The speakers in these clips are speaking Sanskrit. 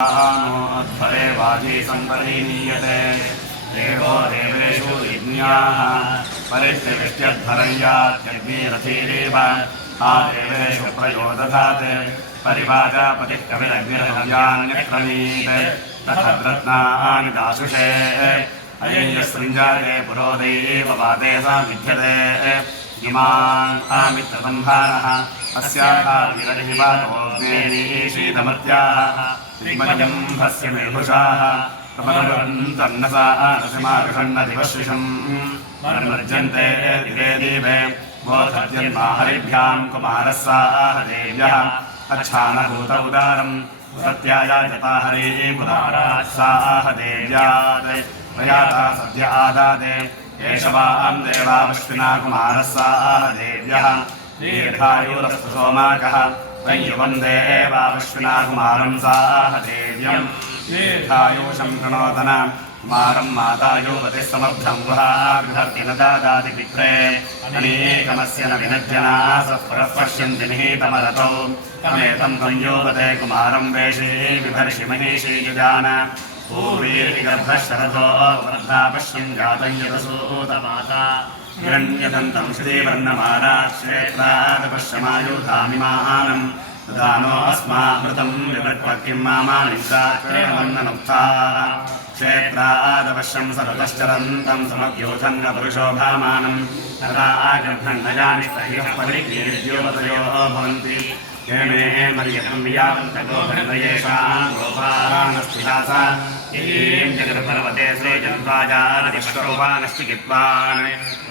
नो अध्वरे वाजी संपरीनीयते देवो देवेषु यज्ञाः परित्यविष्ट्यध्वरय्यात्यग्निरथीरेव आ देवेषु प्रयोदधात् परिवाजापतिः कविरग्निरहव्यान्यक्रमीत् तथद्रत्नानि दाशुषे अय्यसृञ्जाते पुरोदैव वाते सा विद्यते इमान् आमित्रसंहारः अस्याः विरहिवातोऽग्नेशीतमर्त्याः त्रिमजम्भस्य मेघुषाः प्रमदन्तर्नसा नसिमारुषण्णदिवशिषम् मर्मज्यन्ते दिवे दीवे बोधर्जन्माहरिभ्याम् कुमारस्साः देव्यः अच्छानभूत उदारम् सत्यायाजता हरिपुराराः देव्यात् प्रयाता सद्य आदादे एष वाम् देवावश्विना कुमारस्साः देव्यः दीर्घायुरस्तु सोमाकः तय्युवन्दे वावश्विना कुमारम् साः देव्यम् दीर्घायुषम् प्रणोदन कुमारम् मातायुवतिः समर्थम् गुहार्हर्ति न दादाति पित्रे अनेकमस्य न विनज्जनासः परः पश्यन्ति निहितमरतौ तमेतम् संयोगते कुमारम् वेषे विभर्षि महिषी युजान पूर्वीर्गर्भः शरथो वृद्धा पश्यन् जातं यतसूतमाता हिरण्यदन्तम् श्रीवर्णमाराक्षेत्रादपश्यमायुधामिमानम् दानो अस्मामृतम् विभट्वकिम् मामानिन्दाक्रमन्ननुक्ताः क्षेत्रादपश्यम् सरतश्चरन्तम् समभ्योधन्न पुरुषोभामानम् तदा आगर्भन्नयानि स्तह्यः परिकीर्द्योपतयो भवन्ति हेमे मर्यकम् वियावन्तगोभर्णयेषाम् गोपारानस्थितासा ीं जगत्पर्वते श्रेजन्वाजानदिष्टरूपानश्चिकित्वान्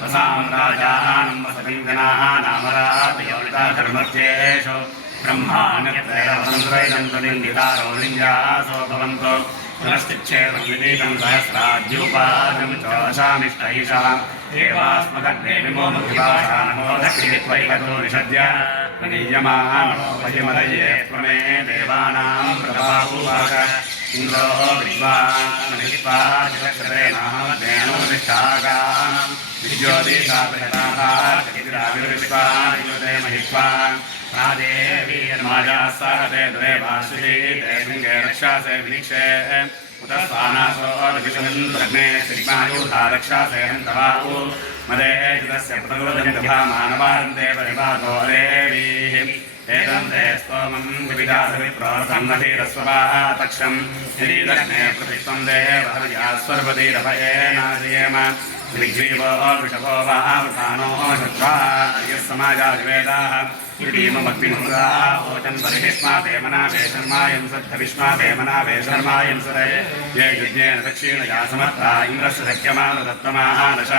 वसाम् राजानम् वसतिङ्गनाः नामरापयोगिता धर्मत्येषु ब्रह्माण्यत्रैरवसन्त्रैदन्तनिन्दितारो लिङ्गासो भवन्तो पुनश्चिच्छेदम् विनीतम् सहस्राद्यूपादम् चोषामिष्टैषः एवास्मदग्ने विमोमुखिवाशानमोदक्षित्वैकतो निषद्य प्रनीयमानोपयमदये त्वमे देवानाम् प्रभावुवाक इन्द्रो विद्वान्महित्वादिक्षतेनादेनोनिष्ठागाम् विद्योतिषाभिषताहारविश्वानियुते महित्वा प्रादेवीर्मायाः सहते द्वेवाश्री ते शृङ्गे रक्षासे विनिक्षे उत स्वानासो विषमन्त्रग्ने श्रीमायुधा रक्षासे हन्तवाहु मदे चितस्य प्रतोदन्तभा मानवान्ते परिपातो देवीः एतन्ते स्तोमम् विविधासविप्रोसन्नधीरस्वभाः तक्षम् निरीदग्ने प्रतिष्ठम् देवहर्यास्वर्पतिरभयेनाजयेम विग्रीवो वृषभो वा वृषानो शत्वा यः समाजादिवेदाः भक्तिमुद्रा ओचन् परिष्माते मनावे शर्मायं सद्धविष्माते मनावे शर्मायं सदे ये यज्ञेन दक्षिणया समर्था इन्द्रस्य शक्यमानदत्तमाः नश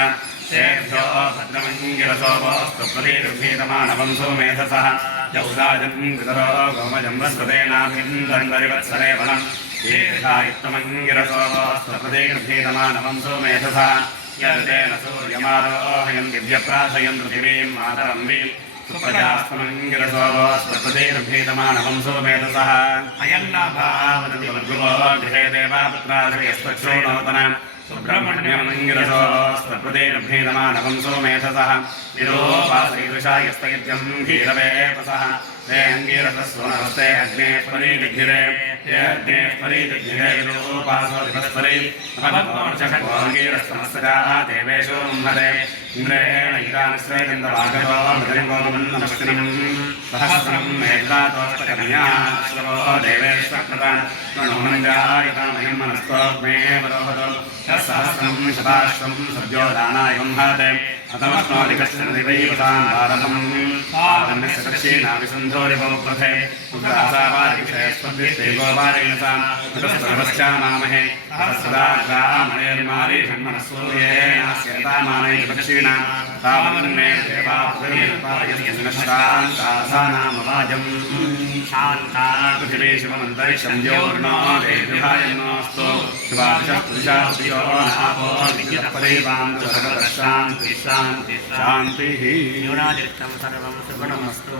तेभ्यो भद्रमङ्गिरसोऽस्तु प्रतिगृहीतमानवं सोमेधसः यौदाजम् वितरो गोमजम् वस्वतेनाभिन्दरिवत्सरे फलम् दीर्घायुक्तमङ्गिरसोऽस्तु प्रतिगृहीतमानवं सोमेधसः यर्तेन सूर्यमारोहयन् दिव्यप्राशयन् पृथिवीम् मातरम्बीम् सुप्रजास्तमङ्गिरसोऽस्वप्रतिगृहीतमानवं सोमेधसः अयन्नाभावदति वर्गुवो गृहे देवापुत्राश्रयस्वक्षोणोतन सुब्रह्मण्यमङ्गिरसोऽस्वप्रतिगृहीतमानवं सोमेधसः निरोपासैदृशायस्तयत्यम् धीरवेपसः ते अङ्गिरसस्वनहस्ते अग्ने परिदिग्धिरे ये अग्ने परिदिग्धिरे निरोपासो दिवस्परि अङ्गिरस्तमस्तजाः देवेषु म्हते इन्द्रेण इदानश्रेयन्दवागतो मृगलिङ्गोमन्नमस्तिनम् सहस्रम् मेघ्रातोष्टकन्या श्रवो देवेष्वकृता प्रणोमञ्जायतामयम् मनस्तोऽग्ने वरोहतो तत्सहस्रम् शताश्वम् सद्यो दानायम् भाते अतमस्नोदिकश्चन दिवैवतान् भारतम् आदन्यस्य दक्षिणा विसन्धोरिवोपथे उग्रासावारिक्षयस्पद्विष्टे गोपारेणसाम् ततस्तर्वश्चामामहे सदाग्रामणेर्मारीषन्मनसूर्येणास्यतामानैः दक्षिणा तावन्मे देवापुरीर्पायस्यन्नश्रान्तासानामवाजम् शान्ता पृथिवी शिवमन्तरिक्षम् द्योर्नो देव्यभायन्नोऽस्तु शिवादशः पुरुषाः प्रियो नापो विद्युत्पदैवाम् शान्तिः शान्तिः शान्तिः न्यूनादिष्टं सर्वं सुगुणमस्तु